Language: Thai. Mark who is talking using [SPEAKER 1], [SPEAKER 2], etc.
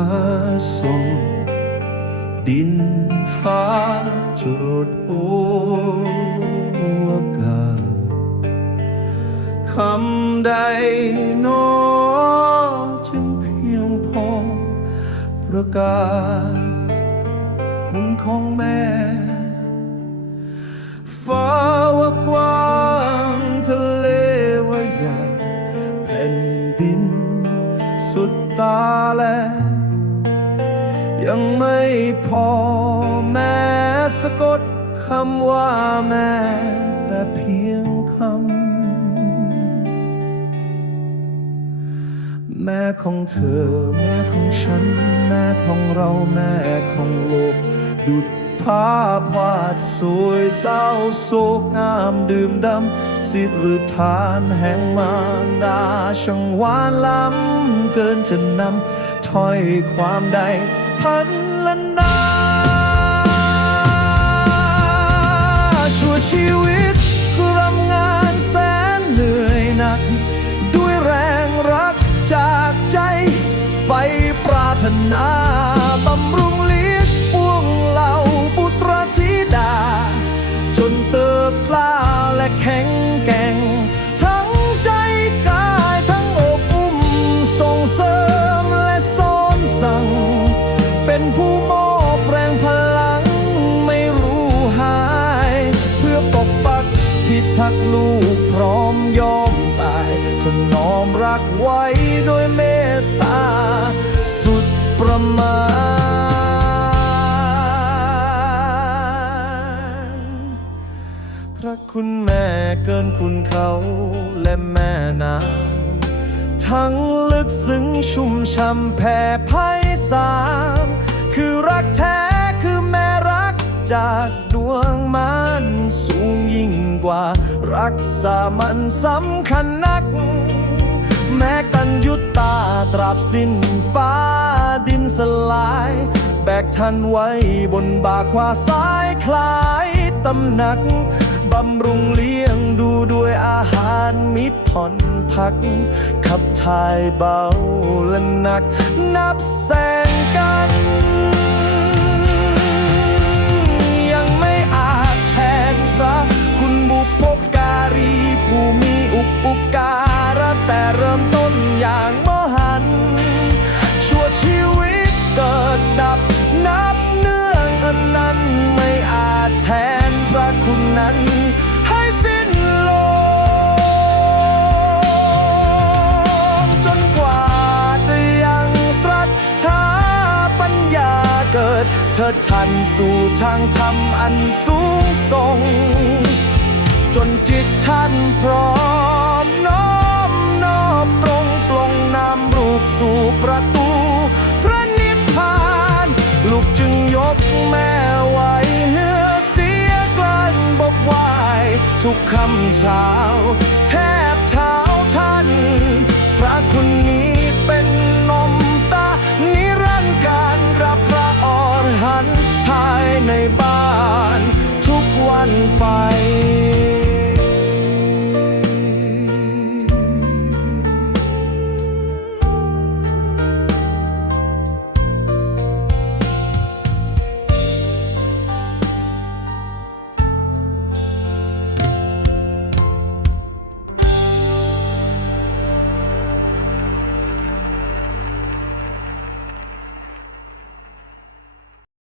[SPEAKER 1] าส่ง ดินฟ้าจรดโอกาศคำใดนอจึงเพียงพอประกาศคุณของแม่ ฟ้า คำว่าแม่แต่เพียงคำ แม่ของเธอ แม่ของฉัน แม่ของเราแม่ของโลก ดุดภาพวาดสวยเศร้าโศกงามดื่มดำสิริทานแห่งมารดาช่างหวานล้ำเกินจะนำถ้อยความใดพันละนา ชีวิตคือรำงานแสนเหนื่อยหนัก ด้วยแรงรักจากใจไฟปรารถนา ทักลูกพร้อมยอมตายถนอมรักไว้โดยเมตตา สุดประมาณพระคุณแม่เกินคุณเขาและแม่นางทั้งลึกซึ้งชุ่มช่ำแผ่ไพศาล รักสามันสำคัญนัก แม้กันยุตตาตราบสิ้นฟ้าดินสลาย แบกท่านไว้บนบาขวาซ้ายคลายตำหนัก บำรุงเลี้ยงดูด้วยอาหารมิตรผ่อนพัก ขับถ่ายเบาและหนัก นับแสนกัน ดเธอทันสู่ทางธรรมอันสูงส่ง จนจิตท่านพร้อมน้อมนอบตรงปลงนามรูปสู่ประตู พระนิพพาน ลูกจึงยกแม่ไว้เนื้อเสียกลั้นบกวาย ทุกคำเช้าแท้